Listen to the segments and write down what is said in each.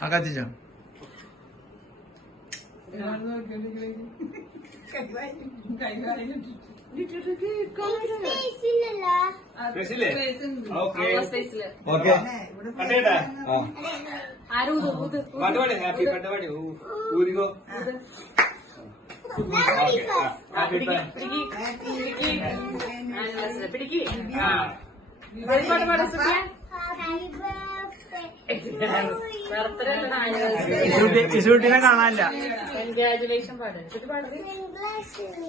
ആ കത്തിച്ചോ happy birthday ഊരികോ ഇസൂട്ടിനെ കാണാനില്ല. Congratulation പാട് പാടുന്നത്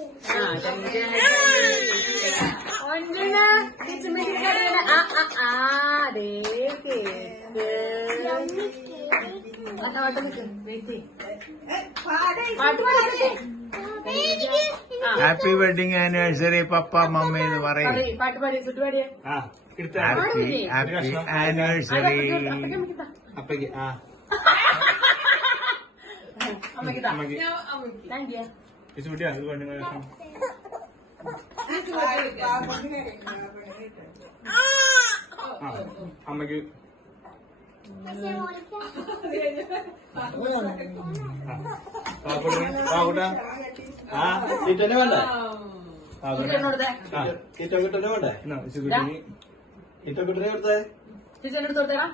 happy wedding anniversary papa mummy എന്ന് പറയും. പാട്ട് പാടിയ ചുട്ടു പാടിയ ഹാപ്പി ആനിവേഴ്സറി. അപ്പക്ക് ഇസുട്ടിയാ ഇത് പെണ്ണുങ്ങൾ അമ്മക്ക് കിട്ടന്നെ വേണ്ട കിട്ടോ കിട്ടന്നെ വേണ്ടേ കിട്ടോ കിട്ടനെ കൊടുത്തേ ചേച്ചി എടുത്തോട്ടേടാ